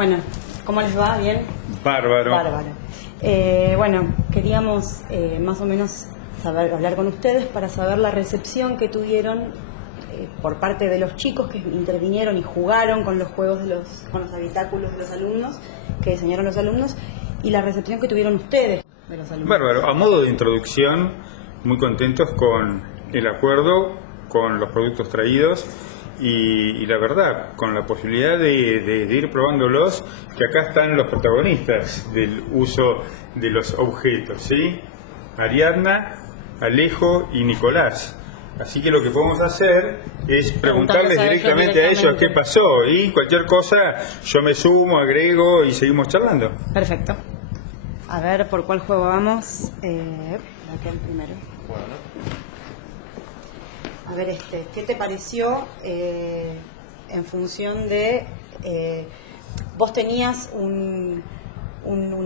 Bueno, ¿cómo les va? ¿Bien? Bárbaro. Bárbaro. Bueno, queríamos más o menos hablar con ustedes para saber la recepción que tuvieron por parte de los chicos que intervinieron y jugaron con los juegos con los habitáculos de los alumnos, que diseñaron los alumnos, y la recepción que tuvieron ustedes de los alumnos. Bárbaro. A modo de introducción, muy contentos con el acuerdo, con los productos traídos y la verdad, con la posibilidad de ir probándolos, que acá están los protagonistas del uso de los objetos, ¿sí? Ariadna, Alejo y Nicolás. Así que lo que podemos hacer es preguntarles directamente a ellos qué pasó, y cualquier cosa yo me sumo, agrego y seguimos charlando. Perfecto. A ver, ¿por cuál juego vamos? Aquel primero. A ver, ¿qué te pareció en función de... vos tenías una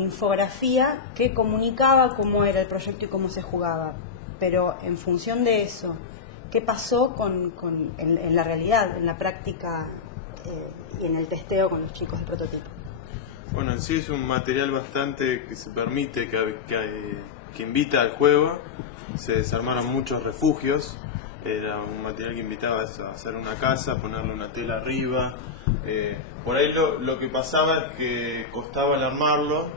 infografía que comunicaba cómo era el proyecto y cómo se jugaba, pero en función de eso, ¿qué pasó en la realidad, en la práctica y en el testeo con los chicos del prototipo? Bueno, en sí es un material bastante que se permite, que invita al juego. Se desarmaron muchos refugios. Era un material que invitaba a hacer una casa, ponerle una tela arriba. Por ahí lo que pasaba es que costaba el armarlo,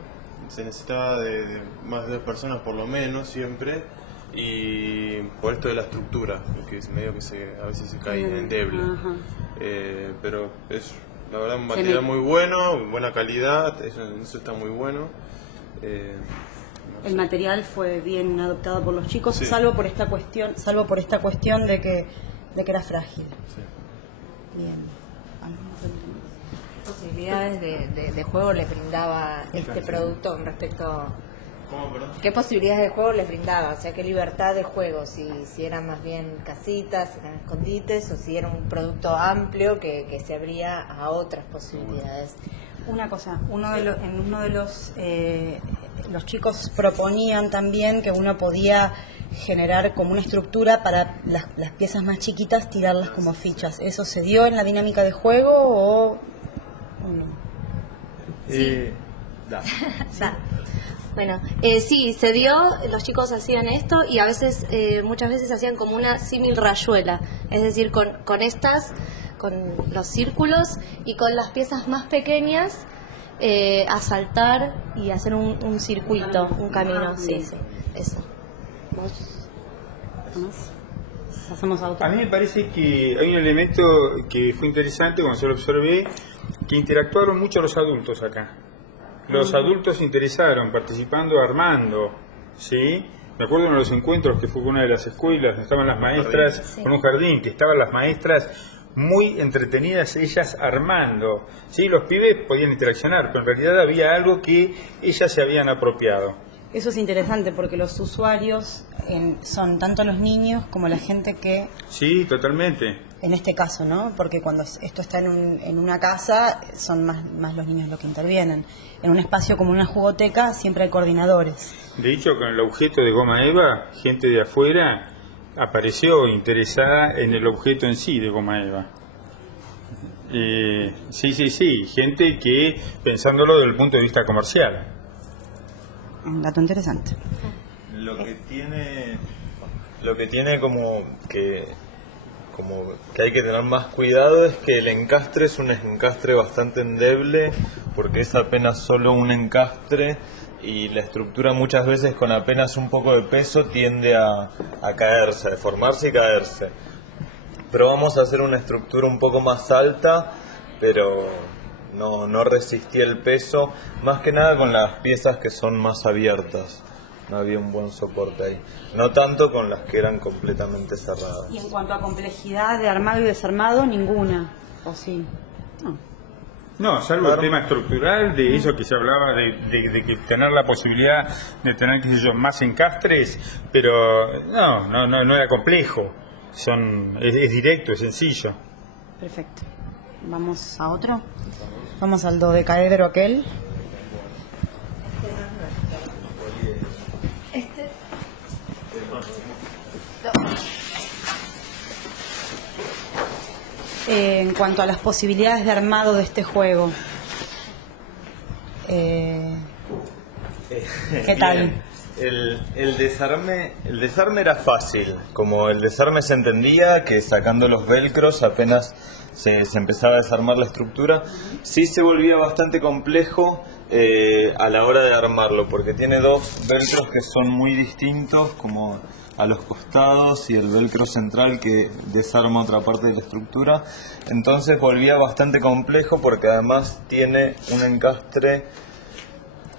se necesitaba de más de 2 personas por lo menos siempre, y por esto de la estructura, que es medio que a veces se cae endeble. Pero es la verdad un material muy bueno, buena calidad, eso está muy bueno. El material fue bien adoptado por los chicos, sí, salvo por esta cuestión de que era frágil. Sí. Bien. ¿Qué posibilidades de juego les brindaba este producto con respecto? ¿Cómo, perdón? ¿Qué posibilidades de juego les brindaba? O sea, ¿qué libertad de juego? Si eran más bien casitas, si eran escondites, o si era un producto amplio que se abría a otras posibilidades. Una cosa, en uno de los chicos proponían también que uno podía generar como una estructura para las piezas más chiquitas, tirarlas como fichas. ¿Eso se dio en la dinámica de juego o no? Sí. Sí. Bueno, sí, se dio, los chicos hacían esto y a veces, muchas veces hacían como una símil rayuela, es decir, con los círculos y con las piezas más pequeñas, asaltar y hacer un circuito, un camino, sí, eso. ¿Vos? Hacemos auto. A mí me parece que hay un elemento que fue interesante cuando se lo observé, que interactuaron mucho los adultos acá. Los adultos se interesaron, participando, armando, ¿sí? Me acuerdo de uno de los encuentros que fue con una de las escuelas, donde estaban las maestras, con un jardín, que estaban las maestras muy entretenidas, ellas armando, ¿sí? Los pibes podían interaccionar, pero en realidad había algo que ellas se habían apropiado. Eso es interesante porque los usuarios son tanto los niños como la gente que... Sí, totalmente. En este caso, ¿no? Porque cuando esto está en una casa, son más los niños los que intervienen. En un espacio como una jugoteca, siempre hay coordinadores. De hecho, con el objeto de Goma Eva, gente de afuera apareció interesada en el objeto en sí de Goma Eva. Sí, gente que, pensándolo desde el punto de vista comercial. Un dato interesante. Lo que tiene como que hay que tener más cuidado es que el encastre es un encastre bastante endeble, porque es apenas solo un encastre y la estructura muchas veces con apenas un poco de peso tiende a caerse, a deformarse y caerse. Pero vamos a hacer una estructura un poco más alta, pero no resistía el peso, más que nada con las piezas que son más abiertas. No había un buen soporte ahí. No tanto con las que eran completamente cerradas. Y en cuanto a complejidad de armado y desarmado, ninguna. ¿O sí? No, salvo el tema estructural, de eso que se hablaba de que tener la posibilidad de tener, qué sé yo, más encastres, pero no era complejo. Es directo, es sencillo. Perfecto. ¿Vamos a otro? Vamos al dodecaedro aquel. En cuanto a las posibilidades de armado de este juego, ¿Qué tal? Bien. El desarme era fácil, como el desarme se entendía que sacando los velcros apenas se empezaba a desarmar la estructura. Sí se volvía bastante complejo a la hora de armarlo, porque tiene dos velcros que son muy distintos, como a los costados y el velcro central que desarma otra parte de la estructura. Entonces volvía bastante complejo porque además tiene un encastre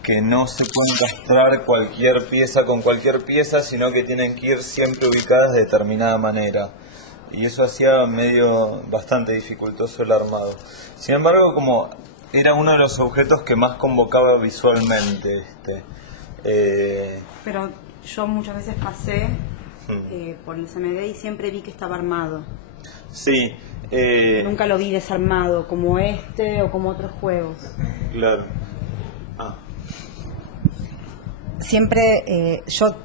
que no se puede encastrar cualquier pieza con cualquier pieza, sino que tienen que ir siempre ubicadas de determinada manera. Y eso hacía bastante dificultoso el armado. Sin embargo, como era uno de los objetos que más convocaba visualmente, Pero yo muchas veces pasé por el CMD y siempre vi que estaba armado. Sí. Nunca lo vi desarmado, como este o como otros juegos. Claro. Siempre yo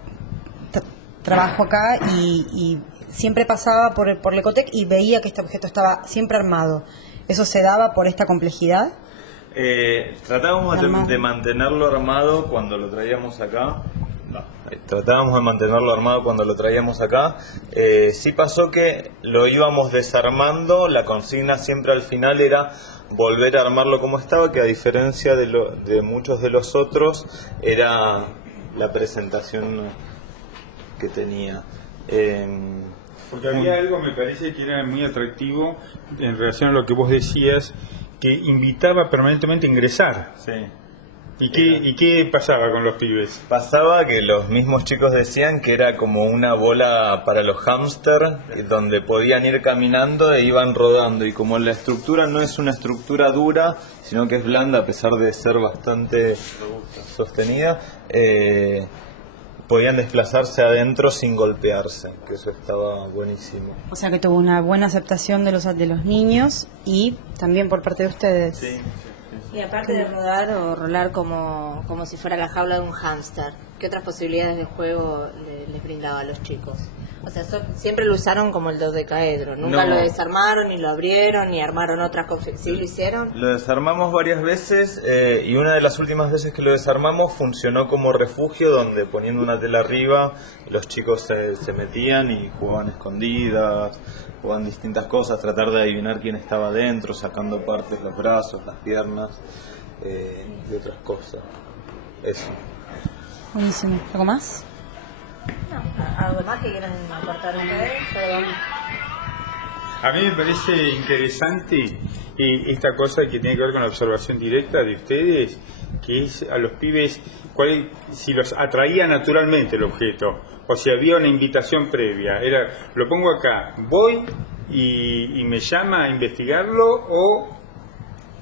trabajo acá y siempre pasaba por Lecotec y veía que este objeto estaba siempre armado. ¿Eso se daba por esta complejidad? Tratábamos de mantenerlo armado cuando lo traíamos acá. Tratábamos de mantenerlo armado cuando lo traíamos acá. Sí pasó que lo íbamos desarmando. La consigna siempre al final era volver a armarlo como estaba, que a diferencia de muchos de los otros era la presentación que tenía. Porque había algo, me parece, que era muy atractivo en relación a lo que vos decías, que invitaba permanentemente a ingresar. Sí. ¿Y qué pasaba con los pibes? Pasaba que los mismos chicos decían que era como una bola para los hámster, donde podían ir caminando e iban rodando. Y como la estructura no es una estructura dura, sino que es blanda a pesar de ser bastante sostenida, podían desplazarse adentro sin golpearse, que eso estaba buenísimo. O sea que tuvo una buena aceptación de los niños y también por parte de ustedes. Sí. Y aparte de rodar o rolar como si fuera la jaula de un hámster, ¿qué otras posibilidades de juego les brindaba a los chicos? O sea, siempre lo usaron como el dodecaedro, nunca lo desarmaron, ni lo abrieron, ni armaron otras cosas. ¿Sí lo hicieron? Lo desarmamos varias veces y una de las últimas veces que lo desarmamos funcionó como refugio, donde poniendo una tela arriba los chicos se metían y jugaban escondidas, jugaban distintas cosas, tratar de adivinar quién estaba dentro, sacando partes, los brazos, las piernas y otras cosas. Eso. Buenísimo. ¿Algo más? No, ¿algo más que quieran aportar ustedes? Perdón. A mí me parece interesante esta cosa que tiene que ver con la observación directa de ustedes, que es a los pibes si los atraía naturalmente el objeto, o si había una invitación previa. Era, lo pongo acá, voy y me llama a investigarlo, o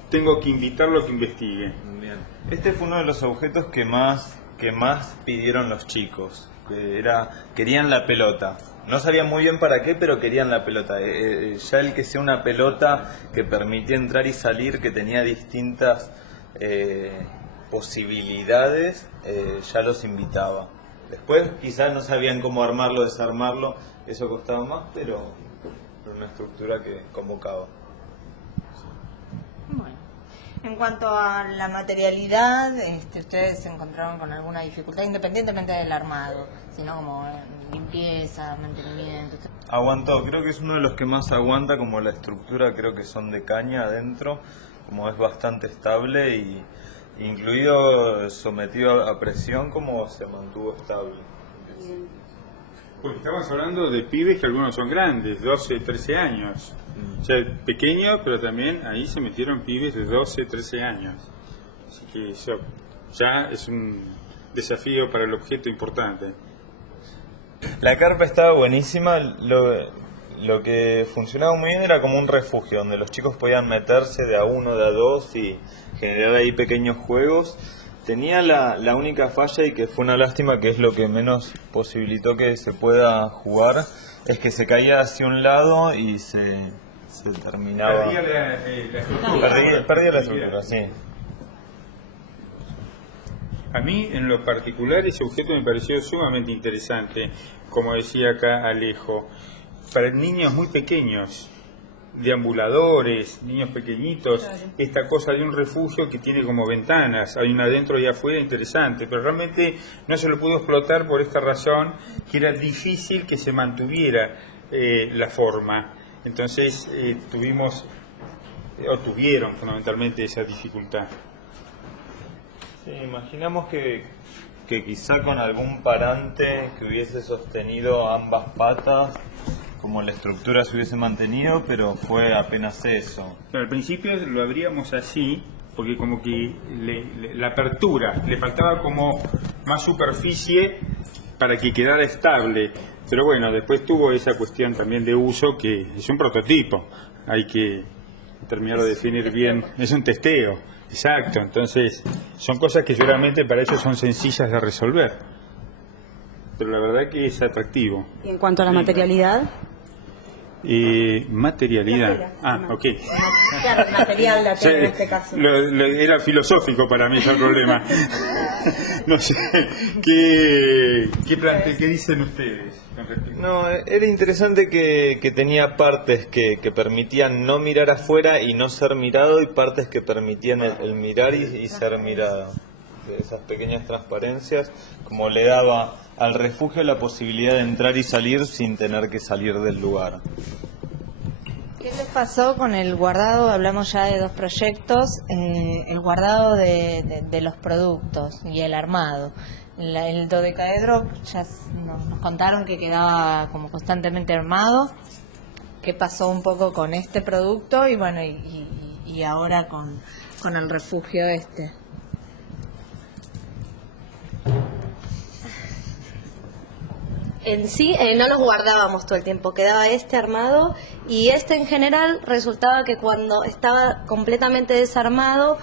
tengo que invitarlo a que investigue. Bien. Este fue uno de los objetos que más pidieron los chicos. Querían la pelota. No sabían muy bien para qué, pero querían la pelota. Ya el que sea una pelota que permitía entrar y salir, que tenía distintas posibilidades, ya los invitaba. Después quizás no sabían cómo armarlo, desarmarlo, eso costaba más, pero era una estructura que convocaba. Bueno. En cuanto a la materialidad, ¿ustedes se encontraron con alguna dificultad, independientemente del armado, sino como limpieza, mantenimiento? Aguantó, creo que es uno de los que más aguanta, como la estructura creo que son de caña adentro, como es bastante estable y incluido sometido a presión, como se mantuvo estable. Porque estamos hablando de pibes que algunos son grandes, 12, 13 años. O sea, pequeños, pero también ahí se metieron pibes de 12, 13 años. Así que eso ya es un desafío para el objeto importante. La carpa estaba buenísima, lo que funcionaba muy bien era como un refugio, donde los chicos podían meterse de a uno, de a dos y generar ahí pequeños juegos. Tenía la única falla, y que fue una lástima, que es lo que menos posibilitó que se pueda jugar, es que se caía hacia un lado y se terminaba. Perdía la estructura. Perdía la estructura, sí. A mí, en lo particular, ese objeto me pareció sumamente interesante, como decía acá Alejo, para niños muy pequeños, deambuladores, niños pequeñitos, esta cosa de un refugio que tiene como ventanas, hay una adentro y afuera interesante, pero realmente no se lo pudo explotar por esta razón, que era difícil que se mantuviera la forma. Entonces tuvieron fundamentalmente esa dificultad. Sí, imaginamos que quizá con algún parante que hubiese sostenido ambas patas, como la estructura se hubiese mantenido, pero fue apenas eso. Pero al principio lo abríamos así, porque como que la apertura, le faltaba como más superficie para que quedara estable. Pero bueno, después tuvo esa cuestión también de uso, que es un prototipo, hay que terminarlo de definir bien, es un testeo, exacto. Entonces son cosas que seguramente para ellos son sencillas de resolver, pero la verdad que es atractivo. ¿Y en cuanto a la materialidad? Materialidad. Ok. Claro, material la tela en este caso. Era filosófico para mí ese problema. No sé, ¿qué dicen ustedes? No, era interesante que tenía partes que permitían no mirar afuera y no ser mirado, y partes que permitían el mirar y ser mirado. Esas pequeñas transparencias, como le daba al refugio la posibilidad de entrar y salir sin tener que salir del lugar. ¿Qué les pasó con el guardado? Hablamos ya de 2 proyectos, el guardado de los productos y el armado. El dodecaedro ya nos contaron que quedaba como constantemente armado. ¿Qué pasó un poco con este producto y bueno y ahora con el refugio este? En sí no los guardábamos todo el tiempo, quedaba este armado, y este en general resultaba que cuando estaba completamente desarmado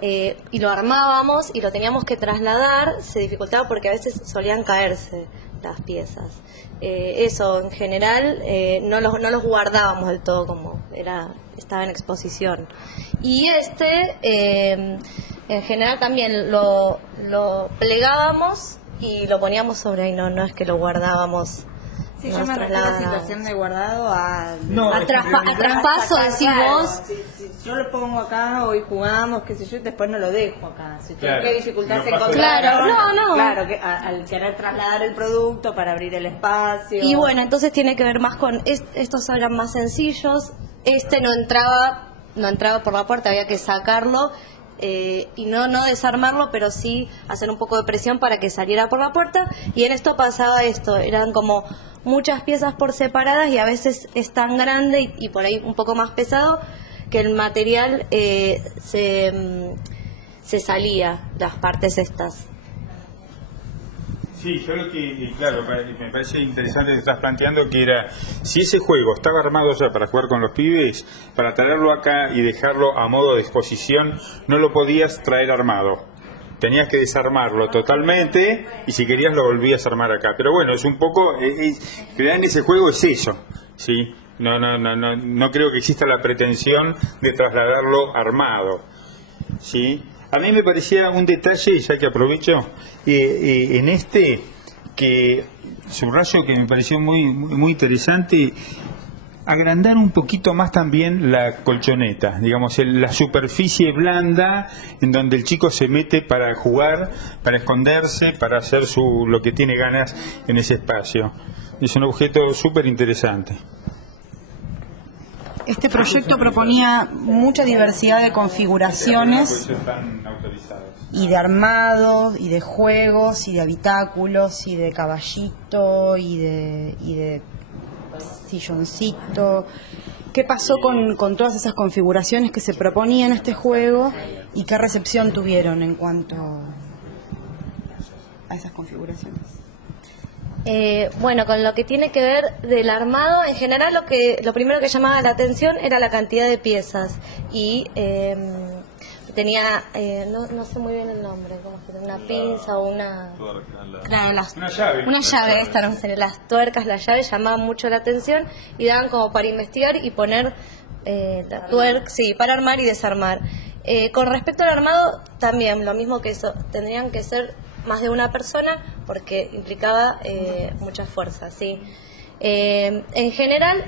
y lo armábamos y lo teníamos que trasladar, se dificultaba porque a veces solían caerse las piezas. Eso en general no los guardábamos del todo, como estaba en exposición. Y en general también lo plegábamos y lo poníamos sobre ahí, no es que lo guardábamos. Sí, yo me refiero a la situación de guardado a traspaso, decís vos. Si yo lo pongo acá, hoy jugamos, qué sé yo, después no lo dejo acá. Si claro, qué dificultad se encontraron. encontraron. Claro, que al querer trasladar el producto para abrir el espacio. Y bueno, entonces tiene que ver más con estos eran más sencillos. Este no entraba por la puerta, había que sacarlo. Y no desarmarlo, pero sí hacer un poco de presión para que saliera por la puerta. Y en esto pasaba esto, eran como muchas piezas por separadas y a veces es tan grande y por ahí un poco más pesado que el material se salía, las partes estas. Sí, yo lo que, claro, me parece interesante que estás planteando, que era, si ese juego estaba armado ya para jugar con los pibes, para traerlo acá y dejarlo a modo de exposición, no lo podías traer armado. Tenías que desarmarlo totalmente y si querías lo volvías a armar acá. Pero bueno, es un poco, en ese juego es eso, ¿sí? No creo que exista la pretensión de trasladarlo armado, ¿sí? A mí me parecía un detalle, ya que aprovecho, en este, que subrayo que me pareció muy interesante, agrandar un poquito más también la colchoneta, digamos, la superficie blanda en donde el chico se mete para jugar, para esconderse, para hacer lo que tiene ganas en ese espacio. Es un objeto súper interesante. Este proyecto proponía mucha diversidad de configuraciones y de armados, y de juegos, y de habitáculos, y de caballito, y de silloncito. ¿Qué pasó con todas esas configuraciones que se proponían en este juego y qué recepción tuvieron en cuanto a esas configuraciones? Bueno, con lo que tiene que ver del armado, en general lo primero que llamaba la atención era la cantidad de piezas y tenía, no sé muy bien el nombre, ¿cómo se llama? Una pinza o una... Una llave, esta no sé, las tuercas, las llaves llamaban mucho la atención y daban como para investigar y poner la tuerca, sí, para armar y desarmar. Con respecto al armado, también lo mismo que eso, tendrían que ser más de una persona porque implicaba mucha fuerza, ¿sí? En general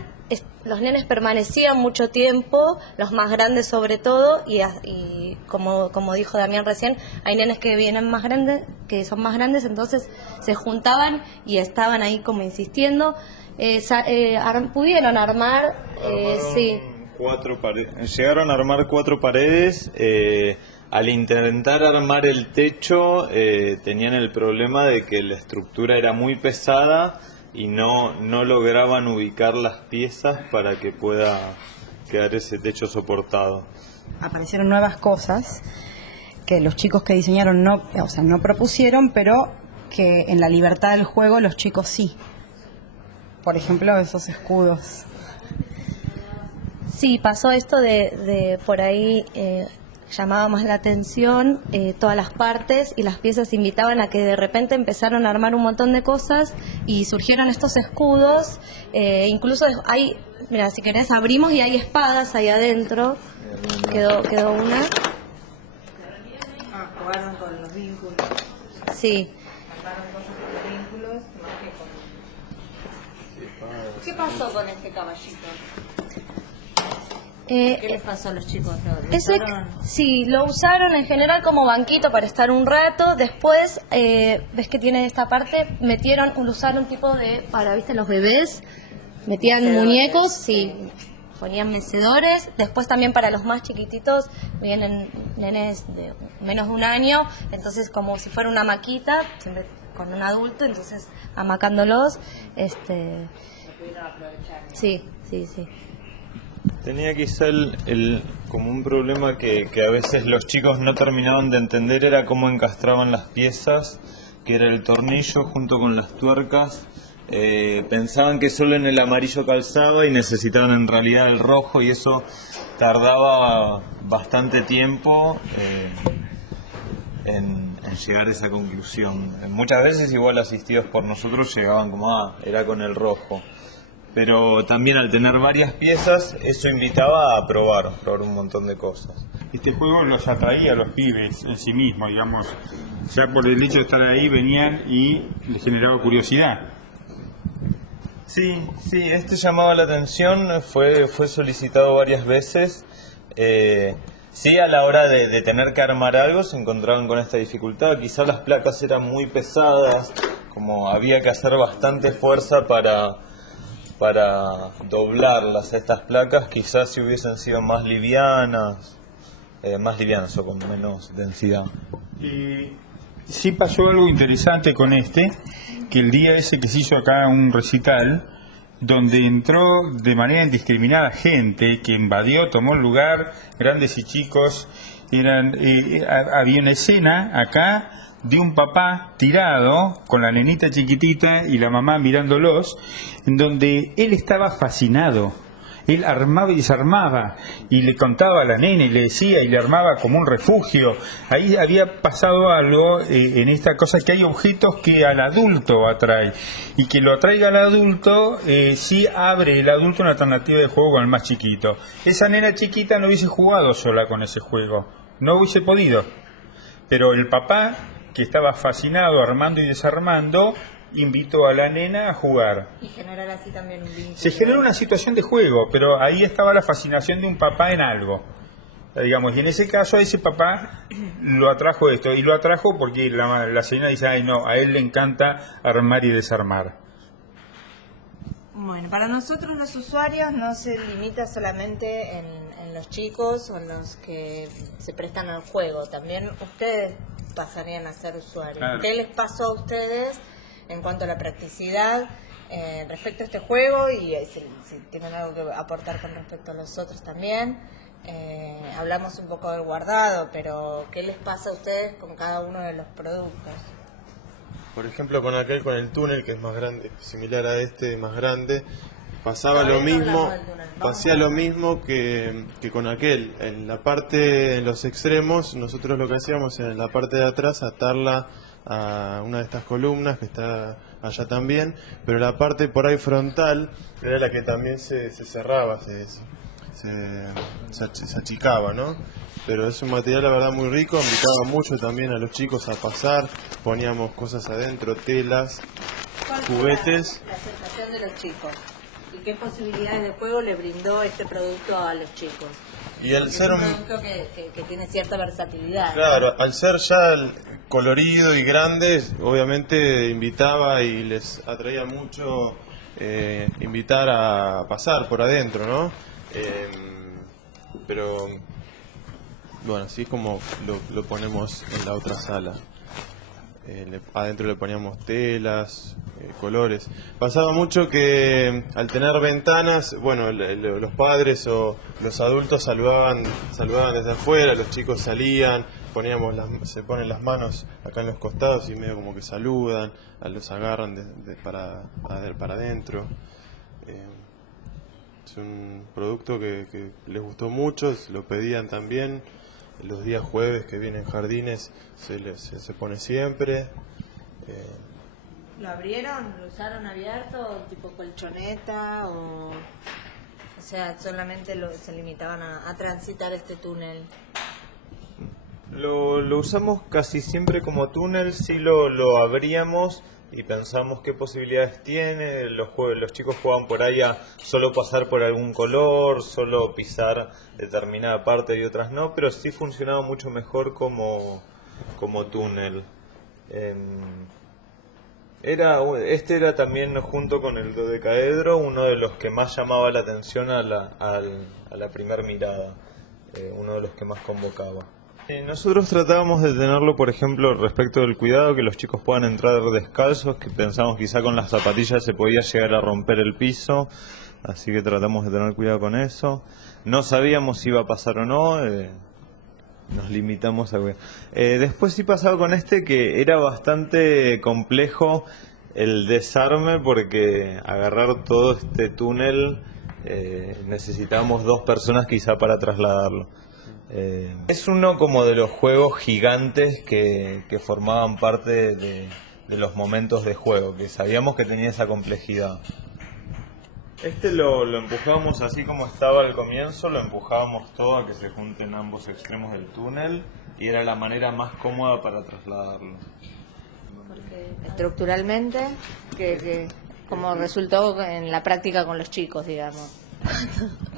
los nenes permanecían mucho tiempo, los más grandes sobre todo, y como dijo Damián recién, hay nenes que vienen más grandes, que son más grandes, entonces se juntaban y estaban ahí como insistiendo. Pudieron armar, sí. Llegaron a armar 4 paredes. Al intentar armar el techo, tenían el problema de que la estructura era muy pesada y no lograban ubicar las piezas para que pueda quedar ese techo soportado. Aparecieron nuevas cosas que los chicos que diseñaron no propusieron, pero que en la libertad del juego los chicos sí. Por ejemplo, esos escudos. Sí, pasó esto de por ahí, llamaba más la atención todas las partes, y las piezas invitaban a que de repente empezaron a armar un montón de cosas y surgieron estos escudos. Incluso hay, mira, si querés abrimos y hay espadas ahí adentro. Quedó una. Jugaron con los vínculos. Sí. Armaron cosas con los vínculos más que con... ¿Qué pasó con este caballito? ¿Qué les pasó a los chicos? Sí, lo usaron en general como banquito para estar un rato. Después, ves que tiene esta parte, usaron tipo para, ¿viste? Los bebés, metían muñecos, sí, ponían mecedores. Después también para los más chiquititos, vienen nenes de menos de 1 año, entonces como si fuera una maquita, siempre con un adulto, entonces amacándolos. Sí. Tenía quizá como un problema que a veces los chicos no terminaban de entender, era cómo encastraban las piezas, que era el tornillo junto con las tuercas. Pensaban que solo en el amarillo calzaba y necesitaban en realidad el rojo, y eso tardaba bastante tiempo en llegar a esa conclusión. Muchas veces, igual asistidos por nosotros, llegaban como, era con el rojo. Pero también al tener varias piezas, eso invitaba a probar un montón de cosas. Este juego los atraía a los pibes en sí mismo, digamos. Ya por el hecho de estar ahí venían y les generaba curiosidad. Sí, este llamaba la atención, fue solicitado varias veces. Sí, a la hora de tener que armar algo se encontraban con esta dificultad. Quizá las placas eran muy pesadas, como había que hacer bastante fuerza para doblarlas, estas placas. Quizás si hubiesen sido más livianas o con menos densidad. Y sí pasó algo interesante con que el día ese que se hizo acá un recital, donde entró de manera indiscriminada gente que invadió, tomó el lugar, grandes y chicos, había una escena acá de un papá tirado con la nenita chiquitita y la mamá mirándolos, en donde él estaba fascinado. Él armaba y desarmaba y le contaba a la nena y le decía y le armaba como un refugio. Ahí había pasado algo en esta cosa, que hay objetos que al adulto atrae, y que lo atraiga al adulto sí abre el adulto una alternativa de juego con el más chiquito. Esa nena chiquita no hubiese jugado sola con ese juego, no hubiese podido, pero el papá, que estaba fascinado armando y desarmando, invitó a la nena a jugar. Y generar así también un vínculo. Se generó una situación de juego, pero ahí estaba la fascinación de un papá en algo, digamos, y en ese caso a ese papá lo atrajo esto, y lo atrajo porque la señora dice, ay no, a él le encanta armar y desarmar. Bueno, para nosotros los usuarios no se limita solamente en los chicos o en los que se prestan al juego, también ustedes pasarían a ser usuarios. Claro. ¿Qué les pasó a ustedes en cuanto a la practicidad respecto a este juego? Y si tienen algo que aportar con respecto a los otros también. Hablamos un poco del guardado, pero ¿qué les pasa a ustedes con cada uno de los productos? Por ejemplo, con el túnel, que es más grande, similar a más grande, pasaba lo mismo que con aquel. En los extremos, nosotros lo que hacíamos en la parte de atrás, atarla a una de estas columnas que está allá también, pero la parte por ahí frontal era la que también se cerraba, se achicaba, ¿no? Pero es un material, la verdad, muy rico, invitaba mucho también a los chicos a pasar, poníamos cosas adentro, telas, juguetes. La sensación de los chicos. ¿Y qué posibilidades de juego le brindó este producto a los chicos? Y al Porque ser es un producto que tiene cierta versatilidad. Claro, al ser ya colorido y grande, obviamente invitaba y les atraía mucho invitar a pasar por adentro, ¿no? Pero bueno, así es como lo ponemos en la otra sala. Adentro le poníamos telas, colores. Pasaba mucho que al tener ventanas, bueno, los padres o los adultos saludaban desde afuera, los chicos salían, se ponen las manos acá en los costados y medio como que saludan, los agarran para adentro. Es un producto que les gustó mucho, lo pedían también. Los días jueves que vienen jardines se pone siempre. ¿Lo abrieron? ¿Lo usaron abierto? ¿Tipo colchoneta? O sea, solamente se limitaban a transitar este túnel. Lo usamos casi siempre como túnel, sí lo abríamos y pensamos qué posibilidades tiene. Los chicos juegan por ahí a solo pasar por algún color, solo pisar determinada parte y otras no, pero sí funcionaba mucho mejor como túnel. Este era también, junto con el dodecaedro, uno de los que más llamaba la atención a la primera mirada, uno de los que más convocaba. Nosotros tratábamos de tenerlo, por ejemplo, respecto del cuidado, que los chicos puedan entrar descalzos, que pensamos quizá con las zapatillas se podía llegar a romper el piso, así que tratamos de tener cuidado con eso. No sabíamos si iba a pasar o no, nos limitamos a... después sí pasaba con este, que era bastante complejo el desarme, porque agarrar todo este túnel necesitábamos 2 personas quizá para trasladarlo. Es uno como de los juegos gigantes que formaban parte de los momentos de juego, que sabíamos que tenía esa complejidad. Este lo empujábamos así como estaba al comienzo, lo empujábamos todo a que se junten ambos extremos del túnel y era la manera más cómoda para trasladarlo. Estructuralmente, que como resultó en la práctica con los chicos, digamos.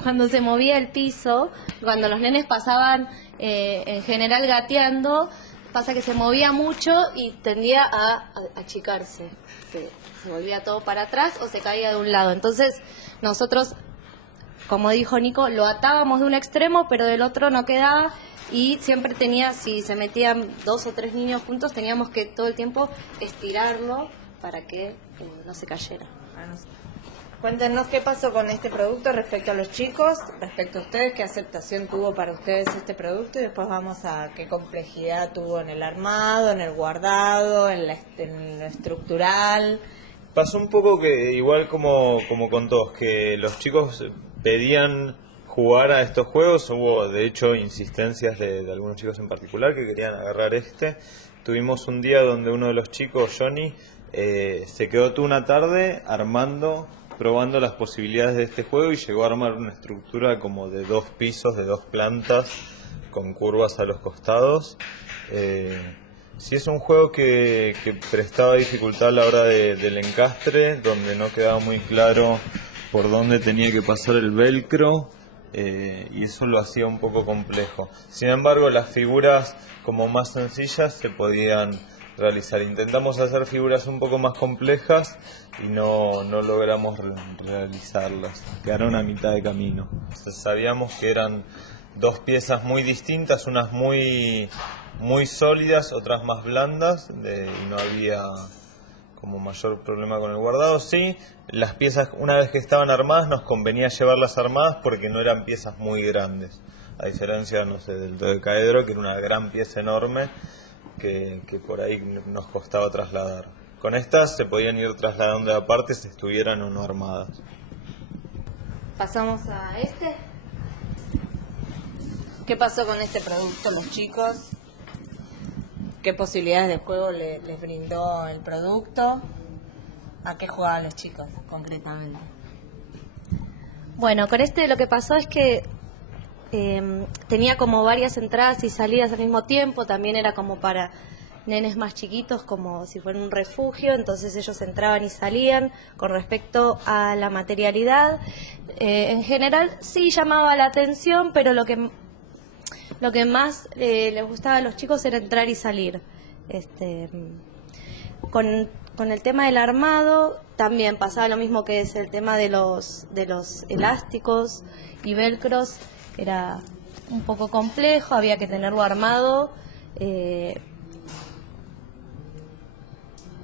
Cuando se movía el piso, cuando los nenes pasaban en general gateando, pasa que se movía mucho y tendía a achicarse, se volvía todo para atrás o se caía de un lado. Entonces nosotros, como dijo Nico, lo atábamos de un extremo pero del otro no quedaba, y siempre si se metían 2 o 3 niños juntos, teníamos que todo el tiempo estirarlo para que no se cayera. Cuéntenos qué pasó con este producto respecto a los chicos, respecto a ustedes, qué aceptación tuvo para ustedes este producto, y después vamos a qué complejidad tuvo en el armado, en el guardado, en lo estructural. Pasó un poco que igual como con todos, que los chicos pedían jugar a estos juegos. Hubo de hecho insistencias de algunos chicos en particular que querían agarrar este. Tuvimos un día donde uno de los chicos, Johnny, se quedó toda una tarde probando las posibilidades de este juego y llegó a armar una estructura como de 2 pisos, de 2 plantas, con curvas a los costados. Sí, es un juego que prestaba dificultad a la hora del encastre, donde no quedaba muy claro por dónde tenía que pasar el velcro, y eso lo hacía un poco complejo. Sin embargo, las figuras como más sencillas se podían realizar. Intentamos hacer figuras un poco más complejas y no logramos realizarlas. Quedaron a mitad de camino. Sabíamos que eran 2 piezas muy distintas, unas muy sólidas, otras más blandas, y no había como mayor problema con el guardado. Sí, las piezas, una vez que estaban armadas, nos convenía llevarlas armadas porque no eran piezas muy grandes, a diferencia, no sé, del dodecaedro, que era una gran pieza enorme que por ahí nos costaba trasladar. Con estas se podían ir trasladando de aparte si estuvieran o no armadas. Pasamos a este. ¿Qué pasó con este producto, los chicos? ¿Qué posibilidades de juego les brindó el producto? ¿A qué jugaban los chicos concretamente? Bueno, con este lo que pasó es que tenía como varias entradas y salidas al mismo tiempo, también era como para nenes más chiquitos como si fuera un refugio, entonces ellos entraban y salían. Con respecto a la materialidad, en general sí llamaba la atención, pero lo que más les gustaba a los chicos era entrar y salir. Con el tema del armado también pasaba lo mismo, que es el tema de los elásticos y velcros. Era un poco complejo, había que tenerlo armado.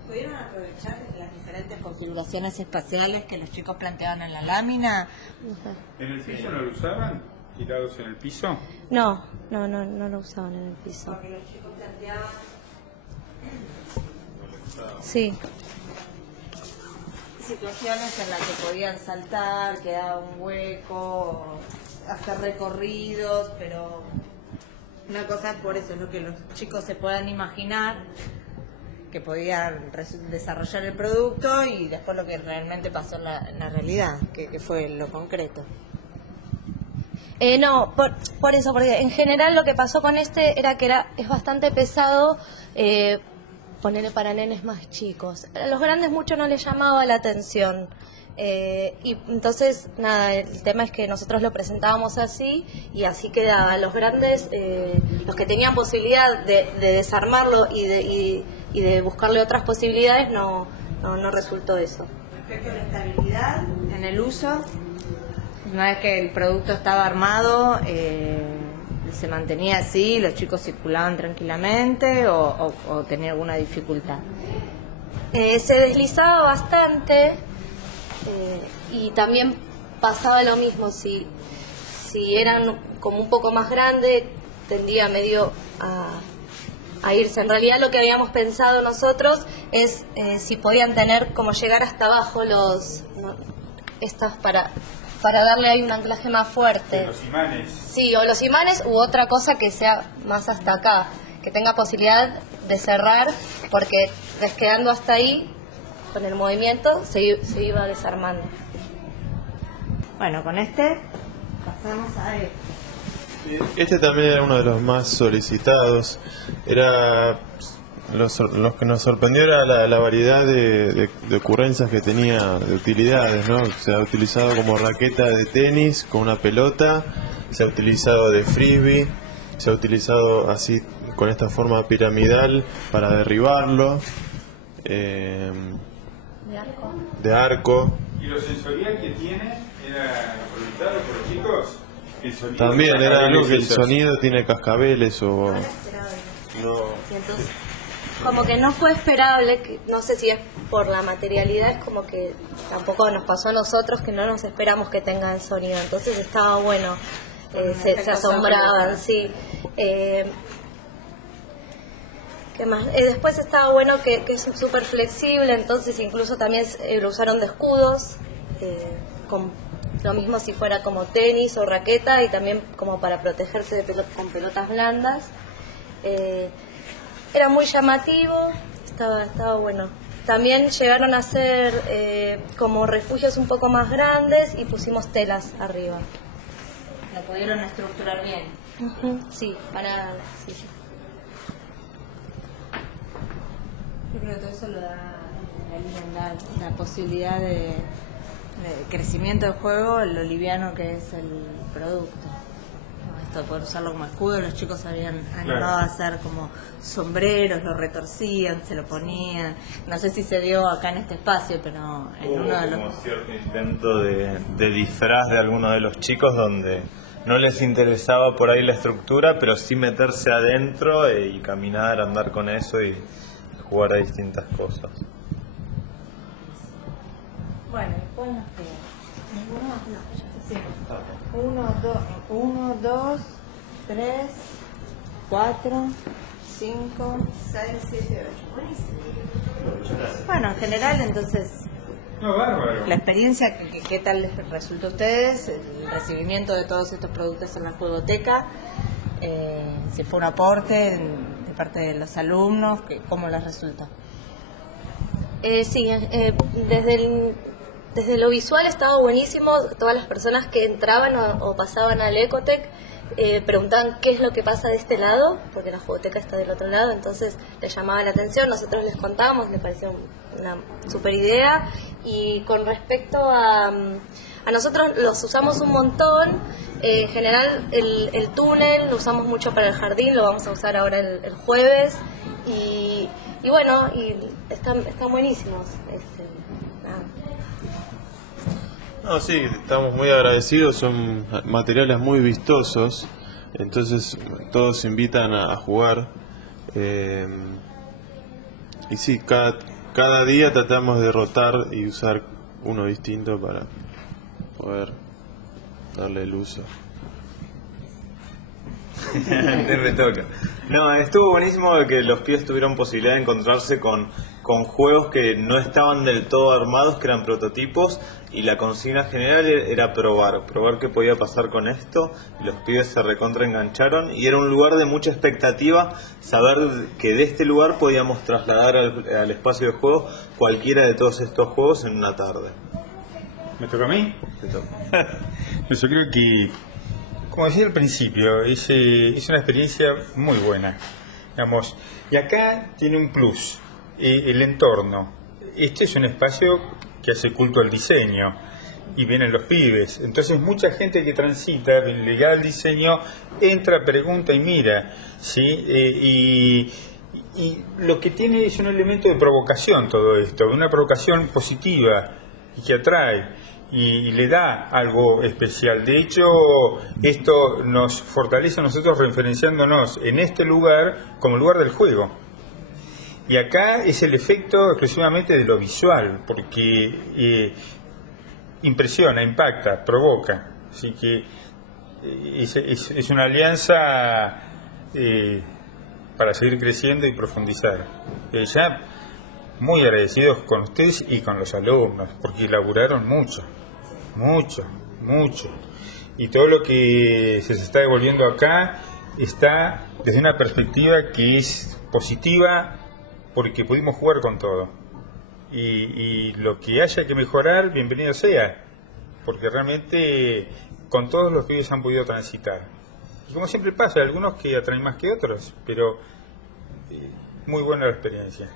¿Pudieron aprovechar las diferentes configuraciones espaciales que los chicos planteaban en la lámina? ¿En el piso no lo usaban? ¿Tirados en el piso? No lo usaban en el piso. Porque los chicos planteaban... Sí. situaciones en las que podían saltar, quedaba un hueco, hacer recorridos, pero una cosa es por eso, es lo que los chicos se puedan imaginar que podían desarrollar el producto, y después lo que realmente pasó en la realidad, que fue lo concreto. No, por eso, porque en general lo que pasó con era que es bastante pesado, ponerle para nenes más chicos. A los grandes mucho no les llamaba la atención. Y entonces, nada, el tema es que nosotros lo presentábamos así y así quedaba. Los grandes, los que tenían posibilidad de desarmarlo y de buscarle otras posibilidades, no resultó eso. Respecto a la estabilidad en el uso, una vez que el producto estaba armado, ¿se mantenía así? ¿Los chicos circulaban tranquilamente o tenía alguna dificultad? Se deslizaba bastante. Y también pasaba lo mismo, si eran como un poco más grandes, tendía medio a irse. En realidad lo que habíamos pensado nosotros es si podían tener como llegar hasta abajo estas para darle ahí un anclaje más fuerte. Los imanes. Sí, o los imanes u otra cosa que sea más hasta acá, que tenga posibilidad de cerrar, porque quedando hasta ahí, con el movimiento se iba desarmando. Bueno, con este pasamos a este. Este también era uno de los más solicitados. Era los que nos sorprendió era la variedad de ocurrencias que tenía, de utilidades, ¿no? Se ha utilizado como raqueta de tenis con una pelota, se ha utilizado de frisbee, se ha utilizado así con esta forma piramidal para derribarlo. De arco. ¿Y lo sensorial que tiene era aprovechado por los chicos? El sonido, también era algo que el esos. sonido tiene cascabeles o... No. Y entonces, como que no fue esperable, que no sé si es por la materialidad, es como que tampoco nos pasó a nosotros que no nos esperamos que tengan sonido, entonces estaba bueno, se asombraban, sí. ¿Qué más? Después estaba bueno que es súper flexible, entonces incluso también lo usaron de escudos, con lo mismo si fuera como tenis o raqueta, y también como para protegerse con pelotas blandas. Era muy llamativo, estaba bueno. También llegaron a ser como refugios un poco más grandes y pusimos telas arriba. ¿La pudieron estructurar bien? Sí, sí. Yo creo que todo eso lo da la posibilidad de crecimiento del juego, lo liviano que es el producto. Esto de poder usarlo como escudo, los chicos habían animado a hacer como sombreros, lo retorcían, se lo ponían. No sé si se dio acá en este espacio, pero en uno de los... como cierto intento de disfraz de alguno de los chicos donde no les interesaba por ahí la estructura, pero sí meterse adentro y caminar, andar con eso y jugar a distintas cosas. Bueno, después nos queda 1, 2, 3, 4, 5, 6, 7, 8. Bueno, en general, entonces, No, bárbaro. la experiencia, ¿qué tal les resultó a ustedes? El recibimiento de todos estos productos en la juegoteca, si fue un aporte de parte de los alumnos, ¿cómo les resultó? Sí, desde lo visual estaba buenísimo. Todas las personas que entraban o pasaban al Ecotec preguntaban qué es lo que pasa de este lado, porque la jugoteca está del otro lado, entonces les llamaba la atención, nosotros les contábamos, les pareció una super idea. Y con respecto a nosotros los usamos un montón, en general el túnel lo usamos mucho para el jardín, lo vamos a usar ahora el jueves, y bueno, y están buenísimos. Nada. No, sí, estamos muy agradecidos, son materiales muy vistosos, entonces todos se invitan a jugar. Y sí, cada día tratamos de rotar y usar uno distinto para poder darle el uso. Me toca. No, estuvo buenísimo que los pibes tuvieron posibilidad de encontrarse con juegos que no estaban del todo armados, que eran prototipos, y la consigna general era probar qué podía pasar con esto. Los pibes se recontra engancharon y era un lugar de mucha expectativa, saber que de este lugar podíamos trasladar al espacio de juego cualquiera de todos estos juegos en una tarde. ¿Me toca a mí? Te toca. Yo creo que, como decía al principio, es una experiencia muy buena, digamos. Y acá tiene un plus, el entorno. Este es un espacio que hace culto al diseño y vienen los pibes. Entonces mucha gente que transita, ligada al diseño, entra, pregunta y mira, ¿sí? Y lo que tiene es un elemento de provocación todo esto, una provocación positiva y que atrae. Y le da algo especial. De hecho, esto nos fortalece a nosotros referenciándonos en este lugar como lugar del juego. Y acá es el efecto exclusivamente de lo visual, porque impresiona, impacta, provoca. Así que es una alianza para seguir creciendo y profundizar. Ya muy agradecidos con ustedes y con los alumnos, porque laburaron mucho. Y todo lo que se está devolviendo acá está desde una perspectiva que es positiva, porque pudimos jugar con todo. Y lo que haya que mejorar, bienvenido sea, porque realmente con todos los pibes han podido transitar. Y como siempre pasa, hay algunos que atraen más que otros, pero muy buena la experiencia.